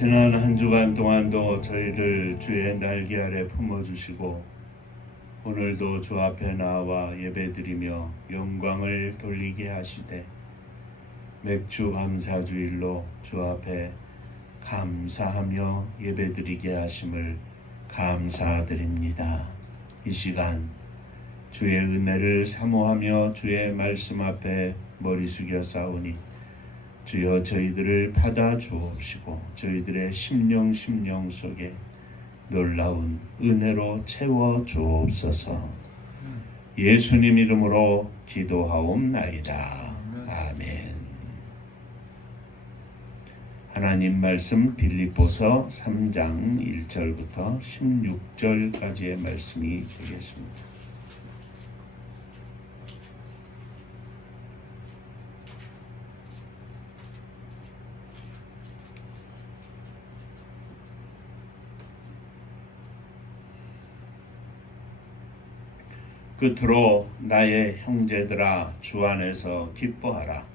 지난 한 주간 동안도 저희를 주의 날개 아래 품어주시고 오늘도 주 앞에 나와 예배드리며 영광을 돌리게 하시되 맥주 감사주일로 주 앞에 감사하며 예배드리게 하심을 감사드립니다. 이 시간 주의 은혜를 사모하며 주의 말씀 앞에 머리 숙여 싸우니 주여 저희들을 받아 주옵시고 저희들의 심령 속에 놀라운 은혜로 채워 주옵소서. 예수님 이름으로 기도하옵나이다. 아멘. 하나님 말씀 빌립보서 3장 1절부터 16절까지의 말씀이 되겠습니다. 끝으로 나의 형제들아 주 안에서 기뻐하라.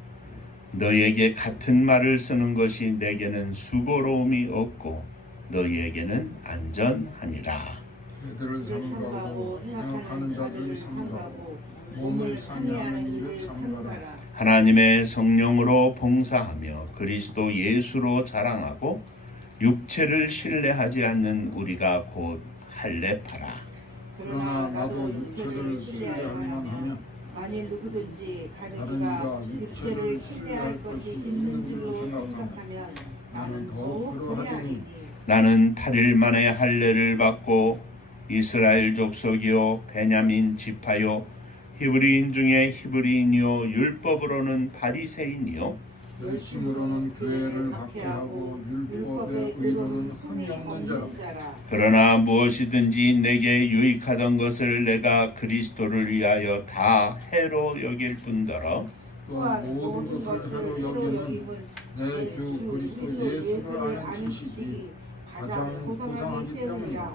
너희에게 같은 말을 쓰는 것이 내게는 수고로움이 없고 너희에게는 안전하니라. 그들을 삼가고 행악하는 자들을 삼가고 몸을 상해하는 일을 삼가라. 하나님의 성령으로 봉사하며 그리스도 예수로 자랑하고 육체를 신뢰하지 않는 우리가 곧 할례파라. 그러나 나도 육체를 신뢰할만 하면 만일 누구든지 다른이가 육체를 신뢰할 것이 있는 줄로 생각하면 나는 더욱 그래하리니 나는 8일 만에 할례를 받고 이스라엘 족속이요 베냐민 지파요 히브리인 중에 히브리인이요 율법으로는 바리새인이요 열심으로는 교회를 박해하고 율법의 의로는 흠이 없는 자라. 그러나 무엇이든지 내게 유익하던 것을 내가 그리스도를 위하여 다 해로 여길 뿐더러 또한 모든 것을 해로 여기는 내 주 그리스도 예수를 아는 지식이 가장 고상하기 때문이라.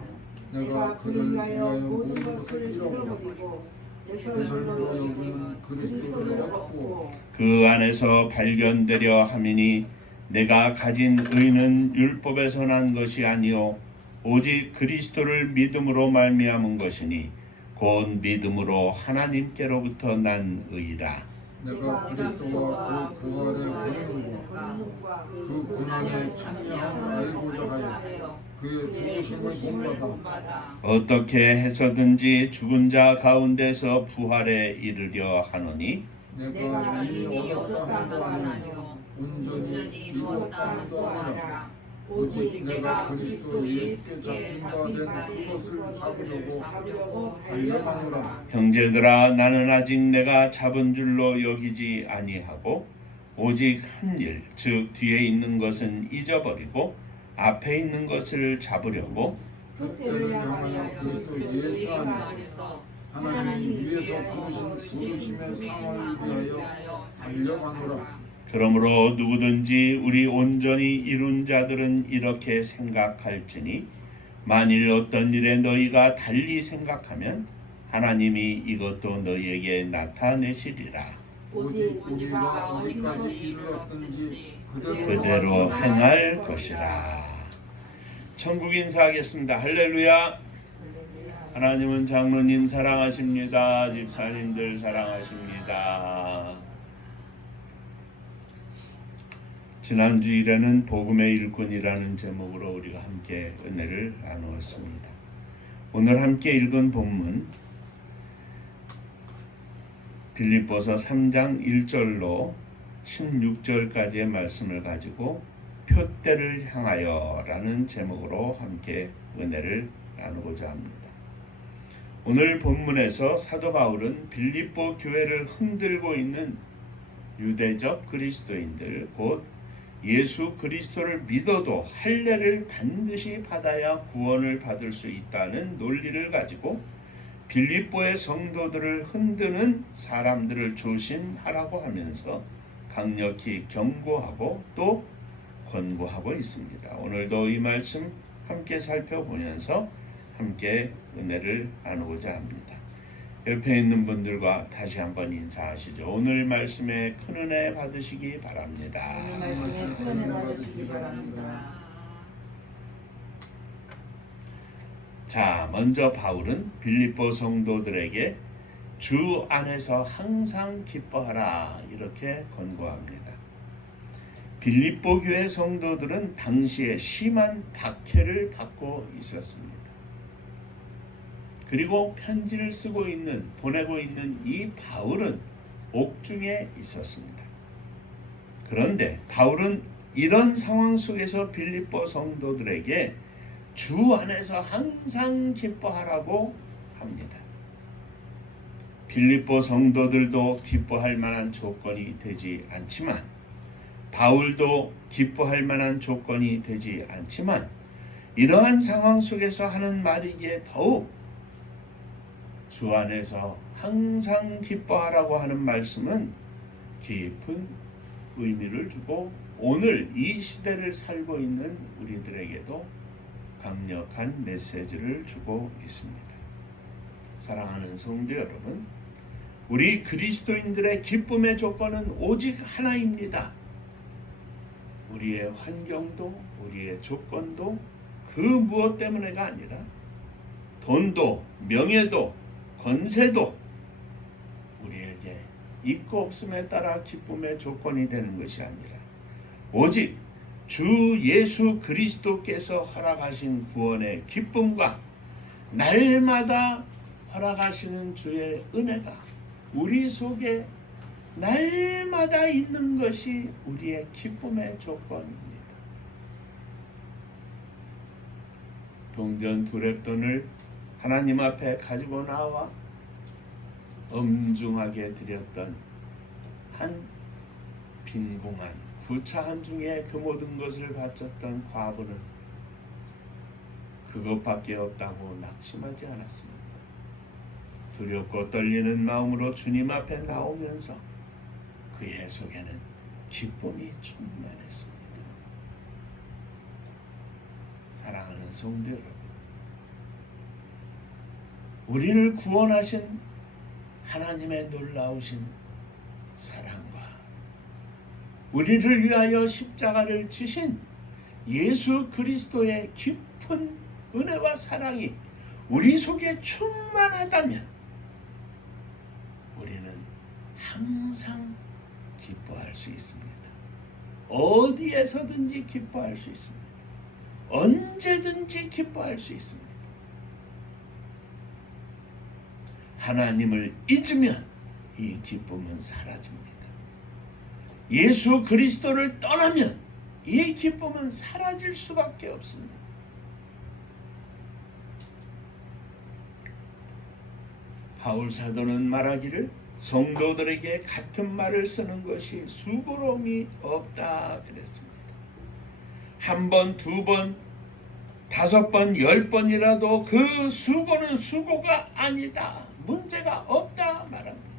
내가 그를 위하여 모든 것을 잃어버리고 예수로 여기는 그리스도를 얻고 그 안에서 발견되려 함이니 내가 가진 의는 율법에서 난 것이 아니요 오직 그리스도를 믿음으로 말미암은 것이니 곧 믿음으로 하나님께로부터 난 의라. 내가 그리스도와 그 부활의 권능과 그 고난에 참여함을 알고자 하여 그의 죽으심을 본받아 어떻게 해서든지 죽은 자 가운데서 부활에 이르려 하노니 내가 이미 얻었다고 하나뇨 온전히 이루었다고 알아. 오직 내가 그리스도 예수께 잡힌 바 그것을 잡으려고 달려가노라. 형제들아 나는 아직 내가 잡은 줄로 여기지 아니하고 오직 한 일 즉 뒤에 있는 것은 잊어버리고 앞에 있는 것을 잡으려고 그때를 향하여 그리스도 예수 안에서 하나님이 위에서 부르심의 상을 위하여 달려가노라. 그러므로 누구든지 우리 온전히 이룬 자들은 이렇게 생각할지니 만일 어떤 일에 너희가 달리 생각하면 하나님이 이것도 너희에게 나타내시리라. 오직 우리가 어디까지 이르렀든지 그대로 행할 것이라. 천국 인사하겠습니다. 할렐루야. 하나님은 장로님 사랑하십니다. 집사님들 사랑하십니다. 지난 주일에는 복음의 일꾼이라는 제목으로 우리가 함께 은혜를 나누었습니다. 오늘 함께 읽은 본문 빌립보서 3장 1절로 16절까지의 말씀을 가지고 표대를 향하여 라는 제목으로 함께 은혜를 나누고자 합니다. 오늘 본문에서 사도 바울은 빌립보 교회를 흔들고 있는 유대적 그리스도인들 곧 예수 그리스도를 믿어도 할례를 반드시 받아야 구원을 받을 수 있다는 논리를 가지고 빌립보의 성도들을 흔드는 사람들을 조심하라고 하면서 강력히 경고하고 또 권고하고 있습니다. 오늘도 이 말씀 함께 살펴보면서 함께 은혜를 나누고자 합니다. 옆에 있는 분들과 다시 한번 인사하시죠. 오늘 말씀에 큰 은혜 받으시기 바랍니다. 오늘 말씀에 큰 은혜 받으시기 바랍니다. 자, 먼저 바울은 빌립보 성도들에게 주 안에서 항상 기뻐하라 이렇게 권고합니다. 빌립보 교회 성도들은 당시에 심한 박해를 받고 있었습니다. 그리고 편지를 보내고 있는 이 바울은 옥중에 있었습니다. 그런데 바울은 이런 상황 속에서 빌립보 성도들에게 주 안에서 항상 기뻐하라고 합니다. 빌립보 성도들도 기뻐할 만한 조건이 되지 않지만, 바울도 기뻐할 만한 조건이 되지 않지만, 이러한 상황 속에서 하는 말이기에 더욱 주 안에서 항상 기뻐하라고 하는 말씀은 깊은 의미를 주고 오늘 이 시대를 살고 있는 우리들에게도 강력한 메시지를 주고 있습니다. 사랑하는 성도 여러분, 우리 그리스도인들의 기쁨의 조건은 오직 하나입니다. 우리의 환경도 우리의 조건도 그 무엇 때문에가 아니라 돈도 명예도 권세도 우리에게 있고 없음에 따라 기쁨의 조건이 되는 것이 아니라 오직 주 예수 그리스도께서 허락하신 구원의 기쁨과 날마다 허락하시는 주의 은혜가 우리 속에 날마다 있는 것이 우리의 기쁨의 조건입니다. 동전 2렙돈을 하나님 앞에 가지고 나와 엄중하게 드렸던 한 빈궁한 구차한 중에 그 모든 것을 바쳤던 과부는 그것밖에 없다고 낙심하지 않았습니다. 두렵고 떨리는 마음으로 주님 앞에 나오면서 그의 속에는 기쁨이 충만했습니다. 사랑하는 성도 여러분, 우리를 구원하신 하나님의 놀라우신 사랑과 우리를 위하여 십자가를 지신 예수 그리스도의 깊은 은혜와 사랑이 우리 속에 충만하다면 우리는 항상 기뻐할 수 있습니다. 어디에서든지 기뻐할 수 있습니다. 언제든지 기뻐할 수 있습니다. 하나님을 잊으면 이 기쁨은 사라집니다. 예수 그리스도를 떠나면 이 기쁨은 사라질 수밖에 없습니다. 바울 사도는 말하기를 성도들에게 같은 말을 쓰는 것이 수고로움이 없다 그랬습니다. 1번, 2번, 5번, 10번이라도 그 수고는 수고가 아니다. 문제가 없다 말합니다.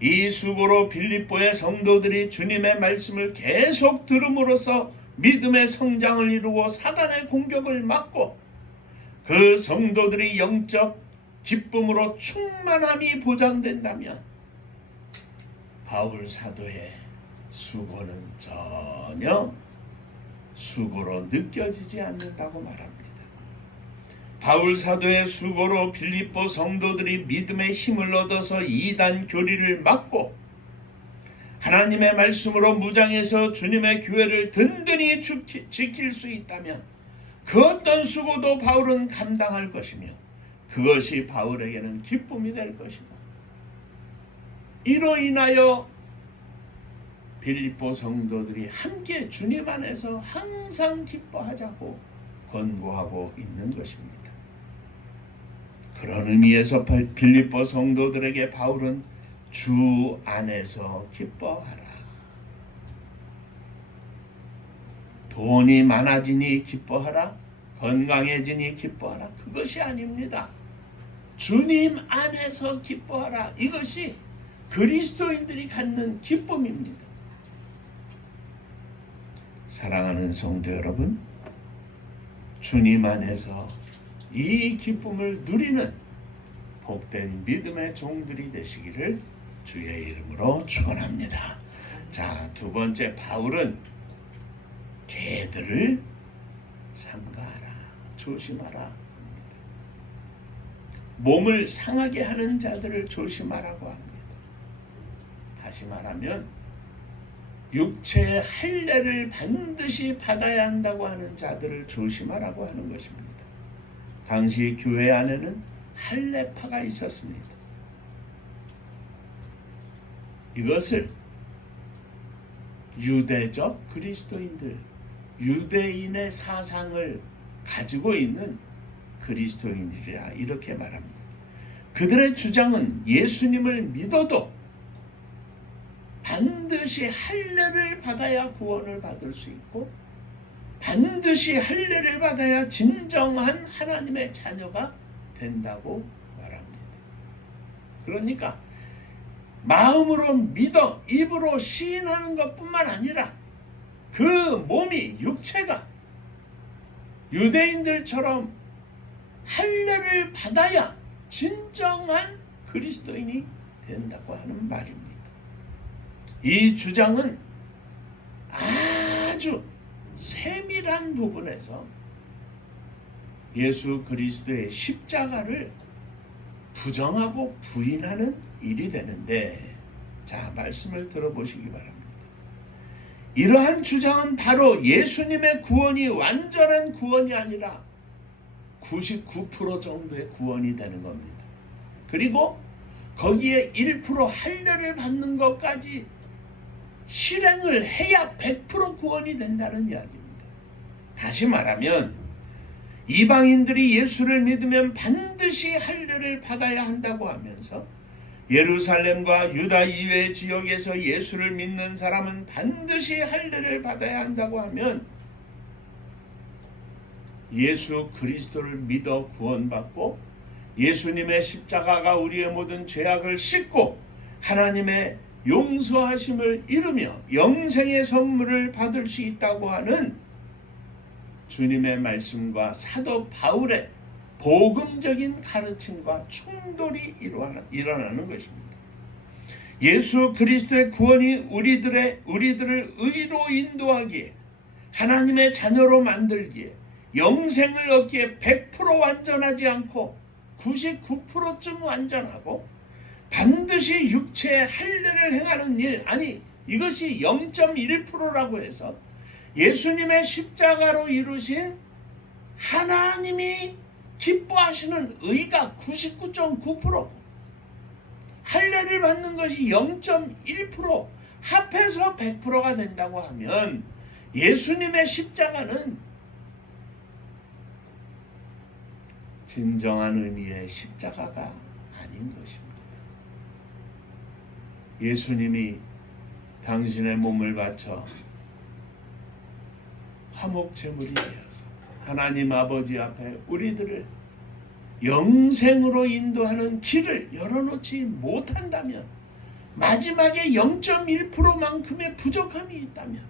이 수고로 빌립보의 성도들이 주님의 말씀을 계속 들음으로써 믿음의 성장을 이루고 사단의 공격을 막고 그 성도들이 영적 기쁨으로 충만함이 보장된다면 바울 사도의 수고는 전혀 수고로 느껴지지 않는다고 말합니다. 바울 사도의 수고로 빌립보 성도들이 믿음의 힘을 얻어서 이단 교리를 막고 하나님의 말씀으로 무장해서 주님의 교회를 든든히 지킬 수 있다면 그 어떤 수고도 바울은 감당할 것이며 그것이 바울에게는 기쁨이 될 것이다. 이로 인하여 빌립보 성도들이 함께 주님 안에서 항상 기뻐하자고 권고하고 있는 것입니다. 그런 의미에서 빌립보 성도들에게 바울은 주 안에서 기뻐하라. 돈이 많아지니 기뻐하라. 건강해지니 기뻐하라. 그것이 아닙니다. 주님 안에서 기뻐하라. 이것이 그리스도인들이 갖는 기쁨입니다. 사랑하는 성도 여러분, 주님 안에서 이 기쁨을 누리는 복된 믿음의 종들이 되시기를 주의 이름으로 축원합니다. 자, 2번째, 바울은 개들을 삼가하라, 조심하라 몸을 상하게 하는 자들을 조심하라고 합니다. 다시 말하면 육체의 할례를 반드시 받아야 한다고 하는 자들을 조심하라고 하는 것입니다. 당시 교회 안에는 할례파가 있었습니다. 이것을 유대적 그리스도인들, 유대인의 사상을 가지고 있는 그리스도인들이라 이렇게 말합니다. 그들의 주장은 예수님을 믿어도 반드시 할례를 받아야 구원을 받을 수 있고 반드시 할례를 받아야 진정한 하나님의 자녀가 된다고 말합니다. 그러니까 마음으로 믿어 입으로 시인하는 것뿐만 아니라 그 몸이 육체가 유대인들처럼 할례를 받아야 진정한 그리스도인이 된다고 하는 말입니다. 이 주장은 아주 세밀한 부분에서 예수 그리스도의 십자가를 부정하고 부인하는 일이 되는데, 자, 말씀을 들어보시기 바랍니다. 이러한 주장은 바로 예수님의 구원이 완전한 구원이 아니라 99% 정도의 구원이 되는 겁니다. 그리고 거기에 1% 할례를 받는 것까지 실행을 해야 100% 구원이 된다는 이야기입니다. 다시 말하면 이방인들이 예수를 믿으면 반드시 할례를 받아야 한다고 하면서 예루살렘과 유다 이외 지역에서 예수를 믿는 사람은 반드시 할례를 받아야 한다고 하면 예수 그리스도를 믿어 구원받고 예수님의 십자가가 우리의 모든 죄악을 씻고 하나님의 용서하심을 이루며 영생의 선물을 받을 수 있다고 하는 주님의 말씀과 사도 바울의 복음적인 가르침과 충돌이 일어나는 것입니다. 예수 그리스도의 구원이 우리들을 의로 인도하기에 하나님의 자녀로 만들기에 영생을 얻기에 100% 완전하지 않고 99%쯤 완전하고 반드시 육체의 할례를 행하는 일, 아니 이것이 0.1%라고 해서 예수님의 십자가로 이루신 하나님이 기뻐하시는 의가 99.9%, 할례를 받는 것이 0.1%, 합해서 100%가 된다고 하면 예수님의 십자가는 진정한 의미의 십자가가 아닌 것입니다. 예수님이 당신의 몸을 바쳐 화목제물이 되어서 하나님 아버지 앞에 우리들을 영생으로 인도하는 길을 열어놓지 못한다면, 마지막에 0.1%만큼의 부족함이 있다면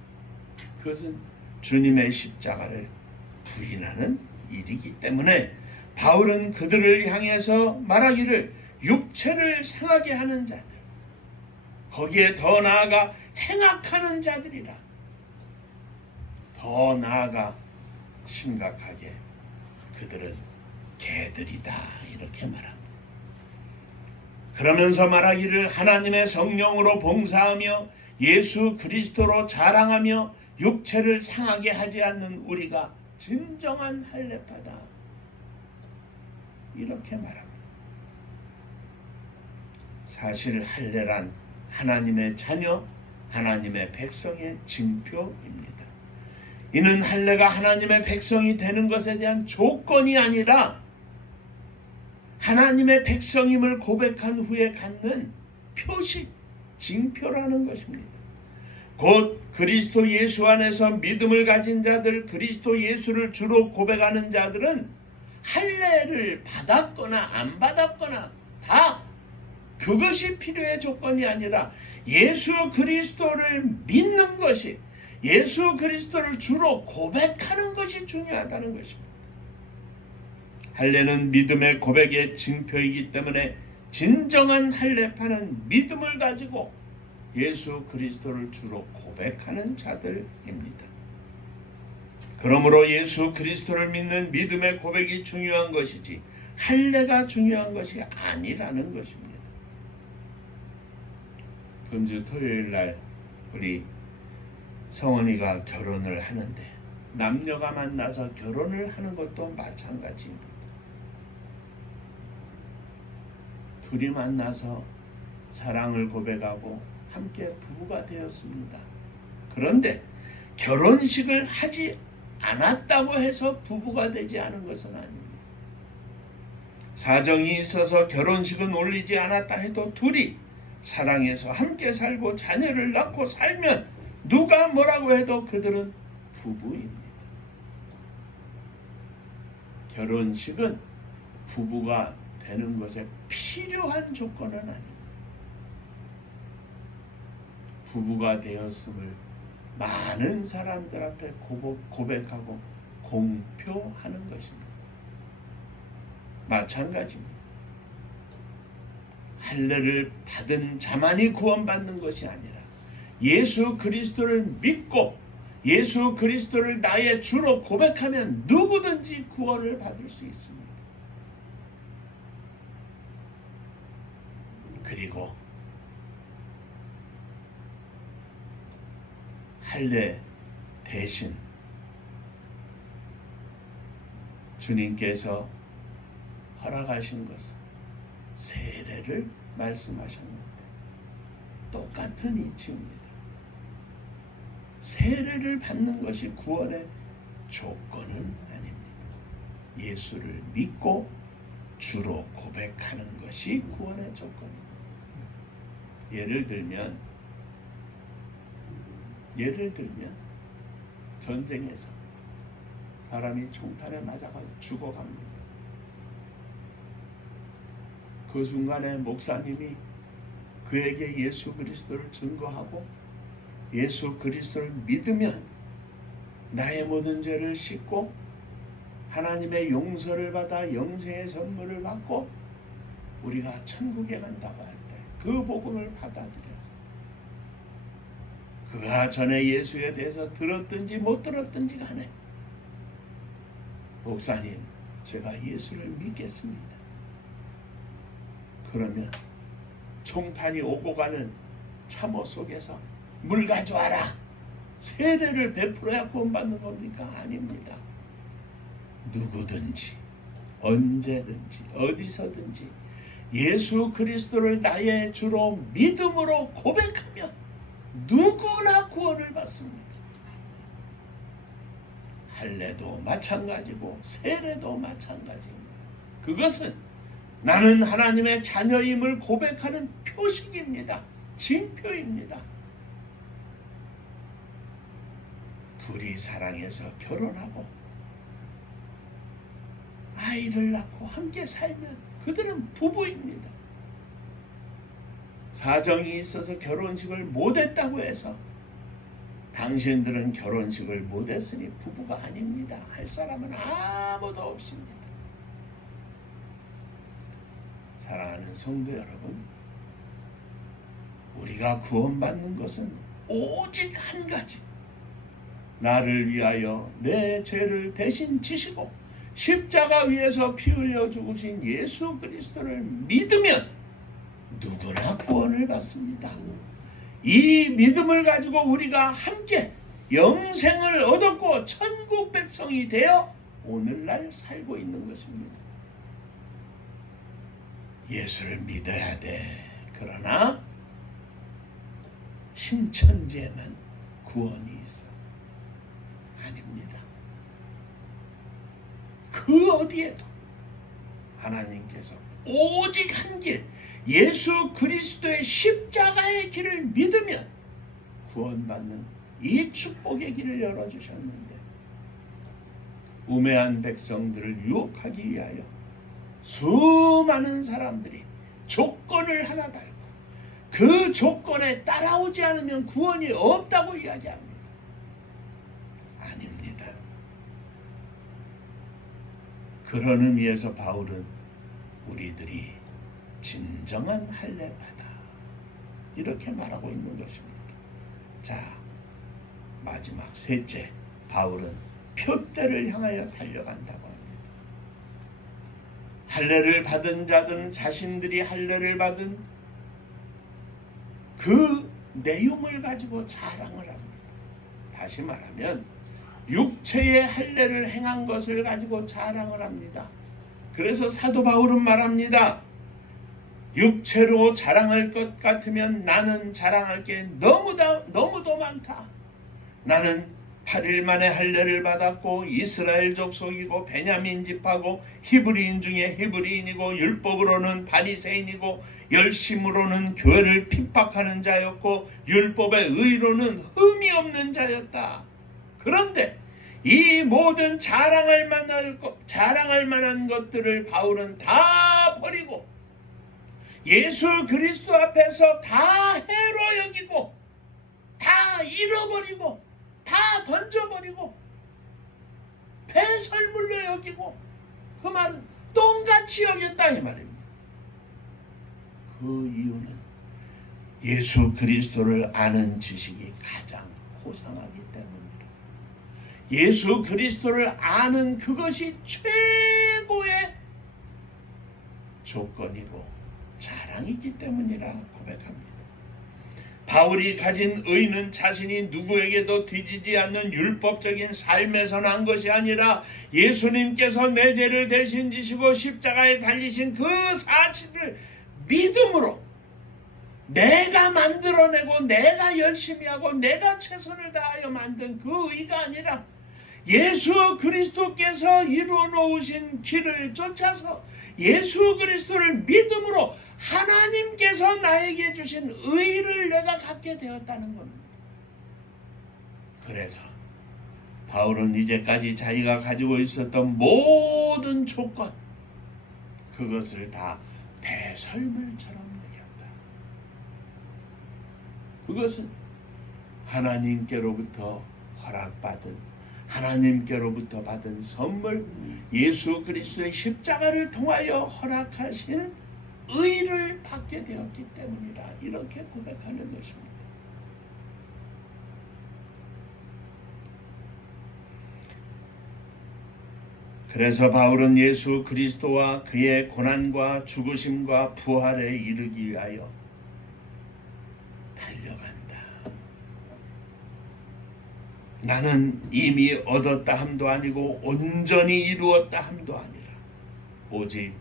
그것은 주님의 십자가를 부인하는 일이기 때문에 바울은 그들을 향해서 말하기를 육체를 상하게 하는 자들, 거기에 더 나아가 행악하는 자들이라, 더 나아가 심각하게 그들은 개들이다 이렇게 말합니다. 그러면서 말하기를 하나님의 성령으로 봉사하며 예수 그리스도로 자랑하며 육체를 상하게 하지 않는 우리가 진정한 할례파다 이렇게 말합니다. 사실 할례란 하나님의 자녀, 하나님의 백성의 징표입니다. 이는 할례가 하나님의 백성이 되는 것에 대한 조건이 아니라 하나님의 백성임을 고백한 후에 갖는 표식, 징표라는 것입니다. 곧 그리스도 예수 안에서 믿음을 가진 자들, 그리스도 예수를 주로 고백하는 자들은 할례를 받았거나 안 받았거나 다 그것이 필요의 조건이 아니라 예수 그리스도를 믿는 것이, 예수 그리스도를 주로 고백하는 것이 중요하다는 것입니다. 할례는 믿음의 고백의 징표이기 때문에 진정한 할례파는 믿음을 가지고 예수 그리스도를 주로 고백하는 자들입니다. 그러므로 예수 그리스도를 믿는 믿음의 고백이 중요한 것이지 할례가 중요한 것이 아니라는 것입니다. 금주 토요일 날 우리 성원이가 결혼을 하는데 남녀가 만나서 결혼을 하는 것도 마찬가지입니다. 둘이 만나서 사랑을 고백하고 함께 부부가 되었습니다. 그런데 결혼식을 하지 않았다고 해서 부부가 되지 않은 것은 아닙니다. 사정이 있어서 결혼식은 올리지 않았다 해도 둘이 사랑해서 함께 살고 자녀를 낳고 살면 누가 뭐라고 해도 그들은 부부입니다. 결혼식은 부부가 되는 것에 필요한 조건은 아닙니다. 부부가 되었음을 많은 사람들 앞에 고백하고 공표하는 것입니다. 마찬가지입니다. 할례를 받은 자만이 구원받는 것이 아니라 예수 그리스도를 믿고 예수 그리스도를 나의 주로 고백하면 누구든지 구원을 받을 수 있습니다. 그리고 할례 대신 주님께서 허락하신 것은 세례를 말씀하셨는데 똑같은 이치입니다. 세례를 받는 것이 구원의 조건은 아닙니다. 예수를 믿고 주로 고백하는 것이 구원의 조건입니다. 예를 들면 전쟁에서 사람이 총탄을 맞아가 죽어갑니다. 그 순간에 목사님이 그에게 예수 그리스도를 증거하고 예수 그리스도를 믿으면 나의 모든 죄를 씻고 하나님의 용서를 받아 영생의 선물을 받고 우리가 천국에 간다고 할 때 그 복음을 받아들여서 그가 전에 예수에 대해서 들었든지 못 들었든지 간에 목사님 제가 예수를 믿겠습니다. 그러면 총탄이 오고 가는 참호 속에서 물 가져와라. 세례를 베풀어야 구원받는 겁니까? 아닙니다. 누구든지 언제든지 어디서든지 예수 그리스도를 나의 주로 믿음으로 고백하면 누구나 구원을 받습니다. 할례도 마찬가지고 세례도 마찬가지입니다. 그것은 나는 하나님의 자녀임을 고백하는 표식입니다. 징표입니다. 둘이 사랑해서 결혼하고 아이를 낳고 함께 살면 그들은 부부입니다. 사정이 있어서 결혼식을 못했다고 해서 당신들은 결혼식을 못했으니 부부가 아닙니다. 할 사람은 아무도 없습니다. 사랑하는 성도 여러분, 우리가 구원받는 것은 오직 한 가지, 나를 위하여 내 죄를 대신 지시고 십자가 위에서 피 흘려 죽으신 예수 그리스도를 믿으면 누구나 구원을 받습니다. 이 믿음을 가지고 우리가 함께 영생을 얻었고 천국 백성이 되어 오늘날 살고 있는 것입니다. 예수를 믿어야 돼. 그러나 신천지에만 구원이 있어. 아닙니다. 그 어디에도 하나님께서 오직 한 길, 예수 그리스도의 십자가의 길을 믿으면 구원받는 이 축복의 길을 열어주셨는데 우매한 백성들을 유혹하기 위하여 수많은 사람들이 조건을 하나 달고 그 조건에 따라오지 않으면 구원이 없다고 이야기합니다. 아닙니다. 그런 의미에서 바울은 우리들이 진정한 할례파다 이렇게 말하고 있는 것입니다. 자, 마지막 셋째, 바울은 표대를 향하여 달려간다고 합니다. 할례를 받은 자들은 자신들이 할례를 받은 그 내용을 가지고 자랑을 합니다. 다시 말하면 육체의 할례를 행한 것을 가지고 자랑을 합니다. 그래서 사도 바울은 말합니다. 육체로 자랑할 것 같으면 나는 자랑할 게 너무도 많다. 나는 8일 만에 할례를 받았고 이스라엘 족속이고 베냐민 집하고 히브리인 중에 히브리인이고 율법으로는 바리새인이고 열심으로는 교회를 핍박하는 자였고 율법의 의로는 흠이 없는 자였다. 그런데 이 모든 자랑할 만한 것들을 바울은 다 버리고 예수 그리스도 앞에서 다 해로 여기고 다 잃어버리고 다 던져버리고 배설물로 여기고 그 말은 똥같이 여겼다 이 말입니다. 그 이유는 예수 그리스도를 아는 지식이 가장 고상하기 때문입니다. 예수 그리스도를 아는 그것이 최고의 조건이고 자랑이기 때문이라 고백합니다. 바울이 가진 의는 자신이 누구에게도 뒤지지 않는 율법적인 삶에서 난 것이 아니라 예수님께서 내 죄를 대신 지시고 십자가에 달리신 그 사실을 믿음으로 내가 만들어내고 내가 열심히 하고 내가 최선을 다하여 만든 그 의가 아니라 예수 그리스도께서 이루어 놓으신 길을 쫓아서 예수 그리스도를 믿음으로 하나님께서 나에게 주신 의를 내가 갖게 되었다는 겁니다. 그래서 바울은 이제까지 자기가 가지고 있었던 모든 조건 그것을 다 배설물처럼 여겼다. 그것은 하나님께로부터 허락받은 하나님께로부터 받은 선물 예수 그리스도의 십자가를 통하여 허락하신 의를 받게 되었기 때문이라 이렇게 고백하는 것입니다. 그래서 바울은 예수 그리스도와 그의 고난과 죽으심과 부활에 이르기 위하여 달려간다. 나는 이미 얻었다 함도 아니고 온전히 이루었다 함도 아니라 오직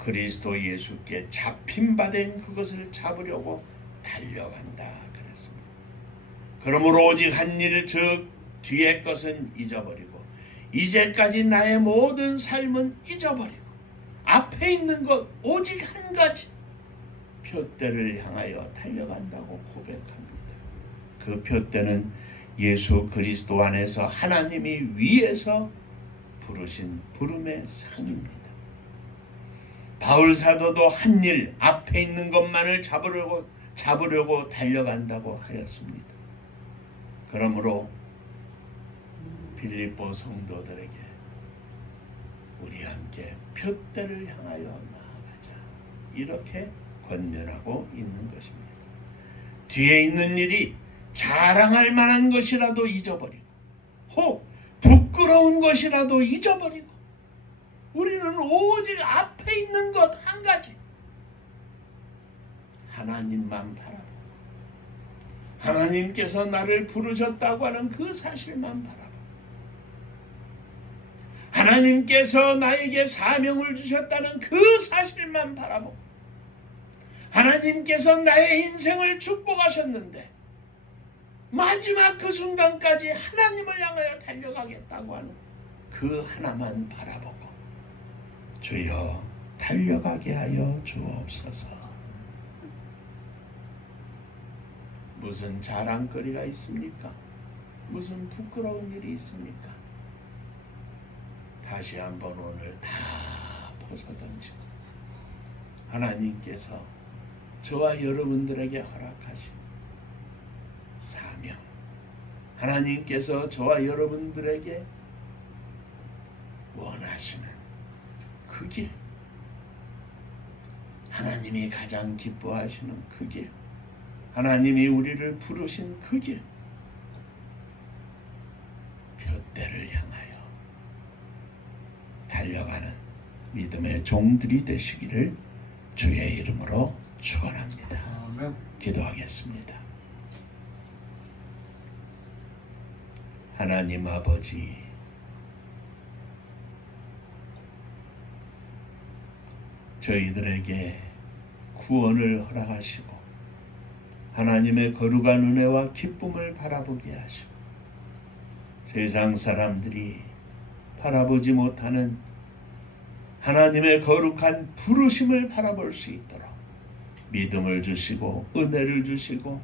그리스도 예수께 잡힌 바 된 그것을 잡으려고 달려간다 그랬습니다. 그러므로 오직 한 일 즉 뒤의 것은 잊어버리고 이제까지 나의 모든 삶은 잊어버리고 앞에 있는 것 오직 한 가지 표대를 향하여 달려간다고 고백합니다. 그 표대는 예수 그리스도 안에서 하나님이 위에서 부르신 부름의 상입니다. 바울 사도도 한 일 앞에 있는 것만을 잡으려고 달려간다고 하였습니다. 그러므로 빌립보 성도들에게 우리 함께 표대를 향하여 나아가자 이렇게 권면하고 있는 것입니다. 뒤에 있는 일이 자랑할 만한 것이라도 잊어버리고 혹 부끄러운 것이라도 잊어버리고 우리는 오직 앞에 있는 것 한 가지 하나님만 바라보고 하나님께서 나를 부르셨다고 하는 그 사실만 바라보고 하나님께서 나에게 사명을 주셨다는 그 사실만 바라보고 하나님께서 나의 인생을 축복하셨는데 마지막 그 순간까지 하나님을 향하여 달려가겠다고 하는 그 하나만 바라보고 주여 달려가게 하여 주옵소서. 무슨 자랑거리가 있습니까? 무슨 부끄러운 일이 있습니까? 다시 한번 오늘 다 벗어던지고 하나님께서 저와 여러분들에게 허락하신 사명 하나님께서 저와 여러분들에게 원하시는 그 길 하나님이 가장 기뻐하시는 그 길 하나님이 우리를 부르신 그 길 표대를 향하여 달려가는 믿음의 종들이 되시기를 주의 이름으로 축원합니다. 아멘. 기도하겠습니다. 하나님 아버지, 저희들에게 구원을 허락하시고 하나님의 거룩한 은혜와 기쁨을 바라보게 하시고 세상 사람들이 바라보지 못하는 하나님의 거룩한 부르심을 바라볼 수 있도록 믿음을 주시고 은혜를 주시고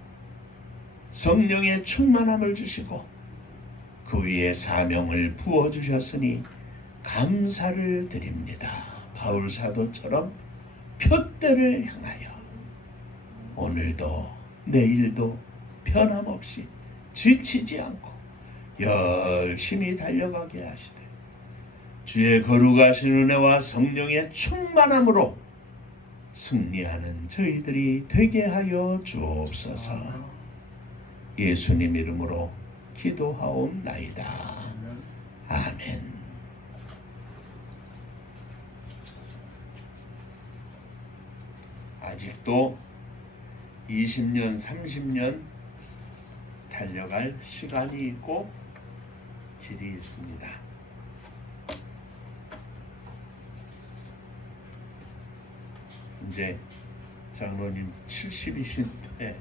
성령의 충만함을 주시고 그 위에 사명을 부어주셨으니 감사를 드립니다. 바울 사도처럼 표대를 향하여 오늘도 내일도 변함없이 지치지 않고 열심히 달려가게 하시되 주의 거룩하신 은혜와 성령의 충만함으로 승리하는 저희들이 되게 하여 주옵소서. 예수님 이름으로 기도하옵나이다. 아멘. 아직도 20년, 30년 달려갈 시간이 있고 길이 있습니다. 이제 장로님 70이신데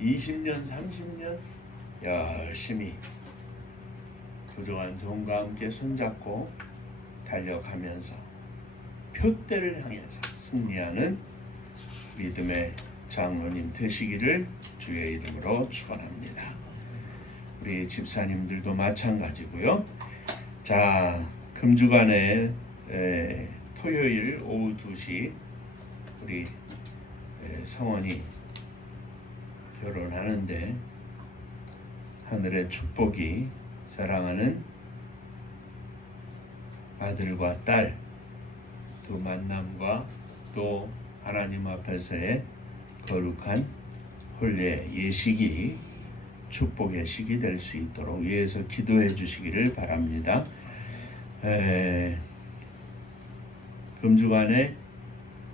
20년, 30년 열심히 부족한 종과 함께 손잡고 달려가면서 표대를 향해서 승리하는 믿음의 장로님 되시기를 주의 이름으로 축원합니다. 우리 집사님들도 마찬가지고요. 자, 금주간에 토요일 오후 2시 우리 성원이 결혼하는데 하늘의 축복이 사랑하는 아들과 딸 두 만남과 또 하나님 앞에서의 거룩한 혼례 예식이 축복의 식이 될 수 있도록 위해서 기도해 주시기를 바랍니다. 금주간에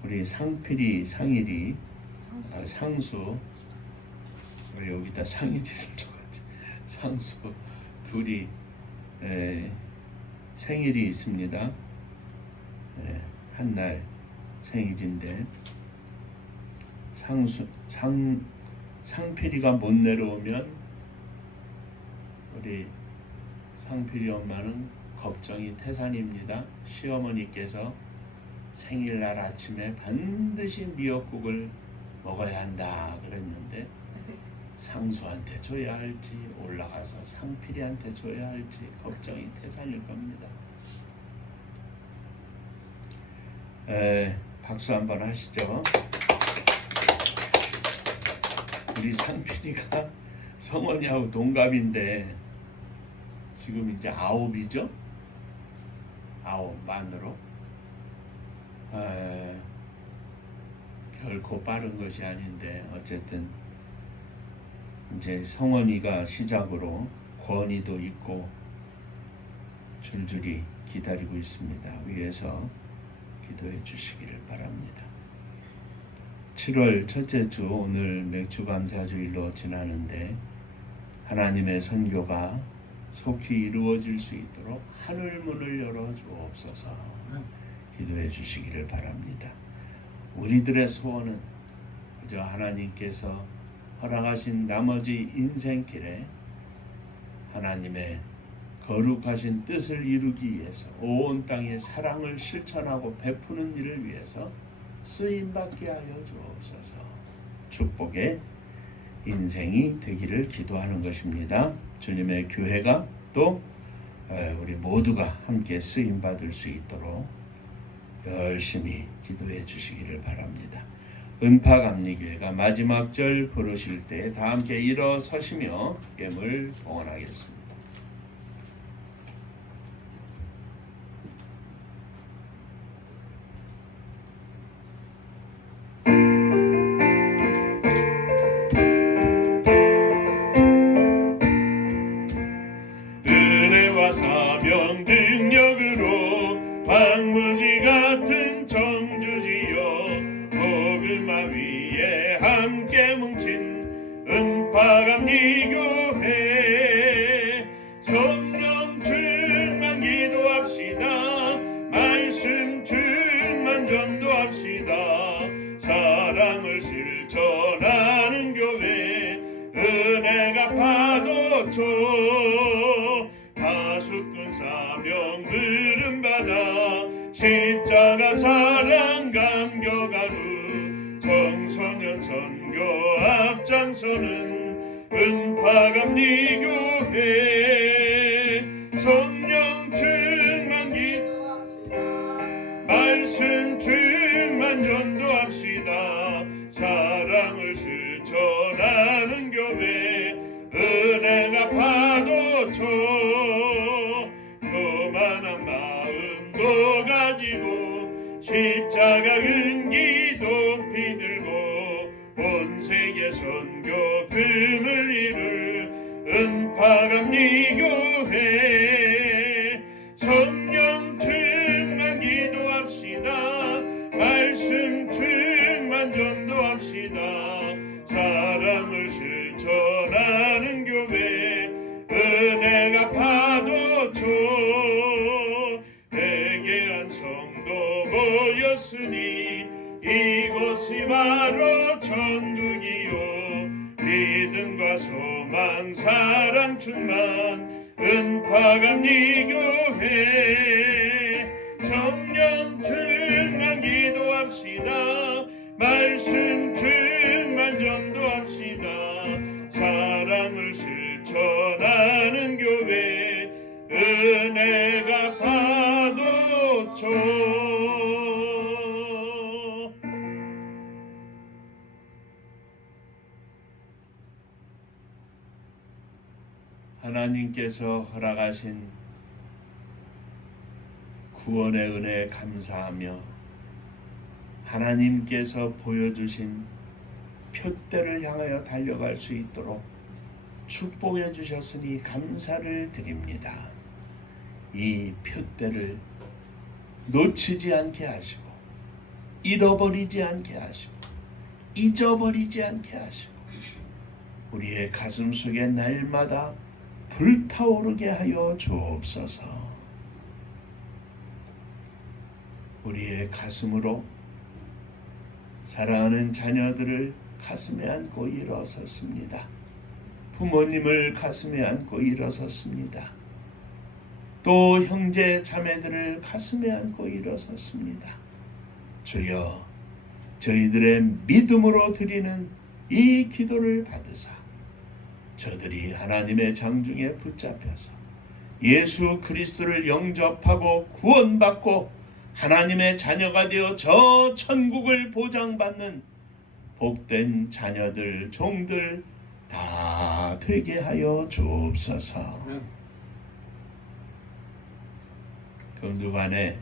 우리 상필이 상일이 상수 왜 여기다 상일이를 적었지? 상수 둘이 생일이 있습니다. 한날 생일인데 상필이가 못 내려오면 우리 상필이 엄마는 걱정이 태산입니다. 시어머니께서 생일날 아침에 반드시 미역국을 먹어야 한다 그랬는데 상수한테 줘야 할지 올라가서 상필이한테 줘야 할지 걱정이 태산일 겁니다. 박수 한번 하시죠. 우리 상필이가 성원이하고 동갑인데 지금 이제 9이죠? 9 만으로 결코 빠른 것이 아닌데 어쨌든 이제 성원이가 시작으로 권위도 있고 줄줄이 기다리고 있습니다. 위에서 기도해 주시기를 바랍니다. 7월 첫째 주 오늘 맥주감사주일로 지나는데 하나님의 선교가 속히 이루어질 수 있도록 하늘문을 열어 주옵소서. 기도해 주시기를 바랍니다. 우리들의 소원은 그저 하나님께서 허락하신 나머지 인생길에 하나님의 거룩하신 뜻을 이루기 위해서 온 땅에 사랑을 실천하고 베푸는 일을 위해서 쓰임받게 하여 주옵소서. 축복의 인생이 되기를 기도하는 것입니다. 주님의 교회가 또 우리 모두가 함께 쓰임받을 수 있도록 열심히 기도해 주시기를 바랍니다. 은파감리교회가 마지막 절 부르실 때 다 함께 일어서시며 예물 봉헌하겠습니다. 은혜와 사명 능력으로 방무지가 은파감리 교회 성령 충만 기도합시다. 말씀 충만 전도합시다. 사랑을 실천하는 교회 은혜가 파도쳐 파수꾼 사명 들음받아 십자가 사랑 감격한 후 청소년 선교 앞장서는 은파감리 교회 성령 충만 기도합시다. 말씀 충만 전도합시다. 사랑을 실천하는 교회 은혜가 파도쳐 교만한 마음도 가지고 십자가 은기 높이 들고 온 세계 선교 금을 이룰 은파감리 교회 성령 충만 기도합시다. 말씀 충만 전도합시다. 사랑을 실천하는 교회 은혜가 파도쳐 회개한 성도 모였으니 이곳이 바로 천국이요 믿음과 소망 사랑 충만 은파감리 교회 성령 충만 기도합시다. 말씀 충만 전도합시다. 사랑을 실천하는 교회 은혜가 파도쳐 하나님께서 허락하신 구원의 은혜에 감사하며 하나님께서 보여주신 표대를 향하여 달려갈 수 있도록 축복해 주셨으니 감사를 드립니다. 이 표대를 놓치지 않게 하시고 잃어버리지 않게 하시고 잊어버리지 않게 하시고 우리의 가슴 속에 날마다 불타오르게 하여 주옵소서. 우리의 가슴으로 사랑하는 자녀들을 가슴에 안고 일어섰습니다. 부모님을 가슴에 안고 일어섰습니다. 또 형제 자매들을 가슴에 안고 일어섰습니다. 주여, 저희들의 믿음으로 드리는 이 기도를 받으사 저들이 하나님의 장중에 붙잡혀서 예수 그리스도를 영접하고 구원받고 하나님의 자녀가 되어 저 천국을 보장받는 복된 자녀들, 종들 다 되게 하여 주옵소서. 금두간에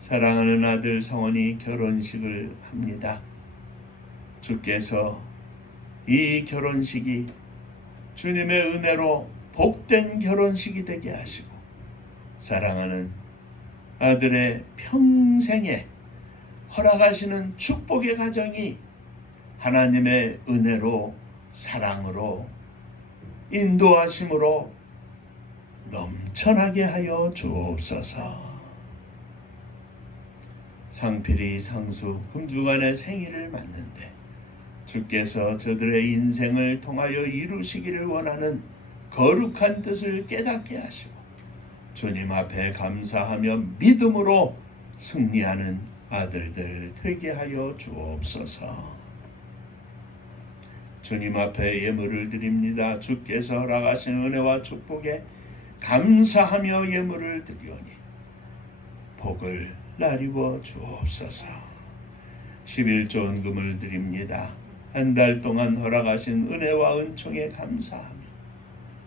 사랑하는 아들 성원이 결혼식을 합니다. 주께서 이 결혼식이 주님의 은혜로 복된 결혼식이 되게 하시고 사랑하는 아들의 평생에 허락하시는 축복의 가정이 하나님의 은혜로 사랑으로 인도하심으로 넘쳐나게 하여 주옵소서. 상필이 상수 금주간의 생일을 맞는데 주께서 저들의 인생을 통하여 이루시기를 원하는 거룩한 뜻을 깨닫게 하시고 주님 앞에 감사하며 믿음으로 승리하는 아들들 되게 하여 주옵소서. 주님 앞에 예물을 드립니다. 주께서 허락하신 은혜와 축복에 감사하며 예물을 드리오니 복을 나리워 주옵소서. 11조 은금을 드립니다. 한 달 동안 허락하신 은혜와 은총에 감사하며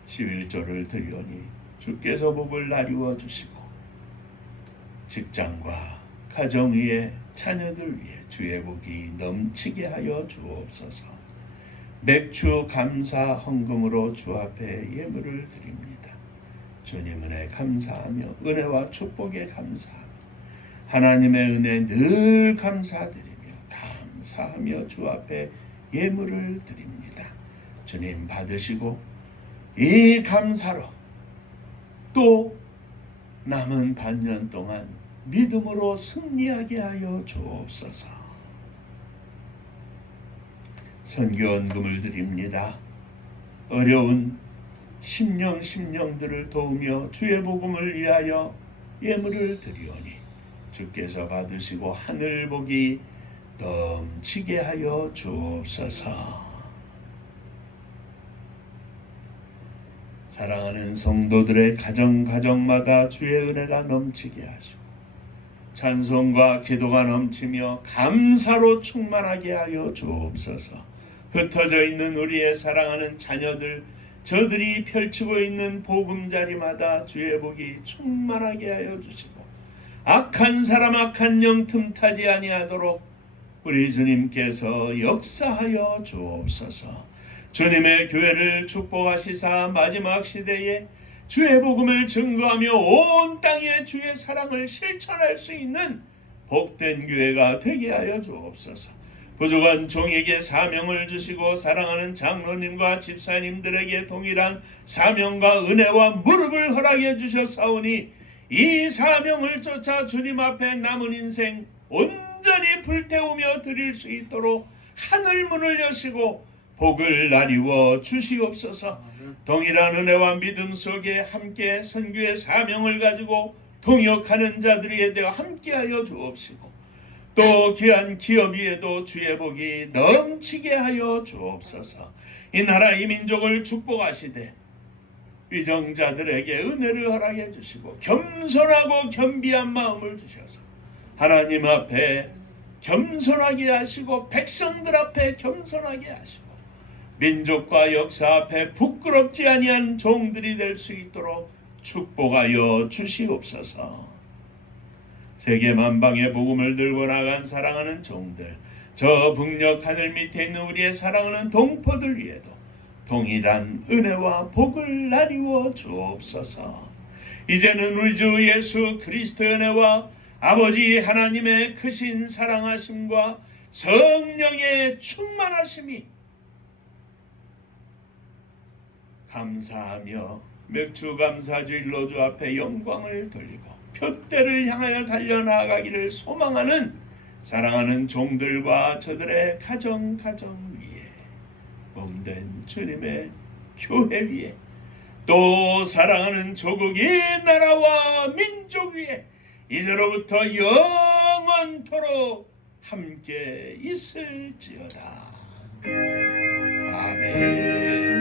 11조를 드리오니 주께서 복을 나리워 주시고 직장과 가정 위에 자녀들 위에 주의 복이 넘치게 하여 주옵소서. 맥주 감사 헌금으로 주 앞에 예물을 드립니다. 주님 은혜 감사하며 은혜와 축복에 감사하며 하나님의 은혜 늘 감사드리며 감사하며 주 앞에 예물을 드립니다. 주님 받으시고 이 감사로 또 남은 반년 동안 믿음으로 승리하게 하여 주옵소서. 선교원금을 드립니다. 어려운 심령들을 도우며 주의 복음을 위하여 예물을 드리오니 주께서 받으시고 하늘복이 넘치게 하여 주옵소서. 사랑하는 성도들의 가정마다 주의 은혜가 넘치게 하시고 찬송과 기도가 넘치며 감사로 충만하게 하여 주옵소서. 흩어져 있는 우리의 사랑하는 자녀들, 저들이 펼치고 있는 보금자리마다 주의 복이 충만하게 하여 주시고 악한 사람 악한 영 틈타지 아니하도록 우리 주님께서 역사하여 주옵소서. 주님의 교회를 축복하시사 마지막 시대에 주의 복음을 증거하며 온 땅에 주의 사랑을 실천할 수 있는 복된 교회가 되게 하여 주옵소서. 부족한 종에게 사명을 주시고 사랑하는 장로님과 집사님들에게 동일한 사명과 은혜와 무릎을 허락해 주셨사오니 이 사명을 쫓아 주님 앞에 남은 인생 온전히 불태우며 드릴 수 있도록 하늘문을 여시고 복을 나리워 주시옵소서. 동일한 은혜와 믿음 속에 함께 선교의 사명을 가지고 동역하는 자들에 대해 함께하여 주옵시고 또 귀한 기업 위에도 주의 복이 넘치게 하여 주옵소서. 이 나라 이 민족을 축복하시되 위정자들에게 은혜를 허락해 주시고 겸손하고 겸비한 마음을 주셔서 하나님 앞에 겸손하게 하시고 백성들 앞에 겸손하게 하시고 민족과 역사 앞에 부끄럽지 아니한 종들이 될 수 있도록 축복하여 주시옵소서. 세계 만방의 복음을 들고 나간 사랑하는 종들, 저 북녘 하늘 밑에 있는 우리의 사랑하는 동포들 위에도 동일한 은혜와 복을 나리워 주옵소서. 이제는 우리 주 예수 그리스도의 은혜와 아버지 하나님의 크신 사랑하심과 성령의 충만하심이 감사하며 맥주 감사주일로 주 앞에 영광을 돌리고 표대를 향하여 달려나가기를 소망하는 사랑하는 종들과 저들의 가정 위에 몸된 주님의 교회 위에 또 사랑하는 조국 이 나라와 민족 위에 이제로부터 영원토록 함께 있을지어다. 아멘.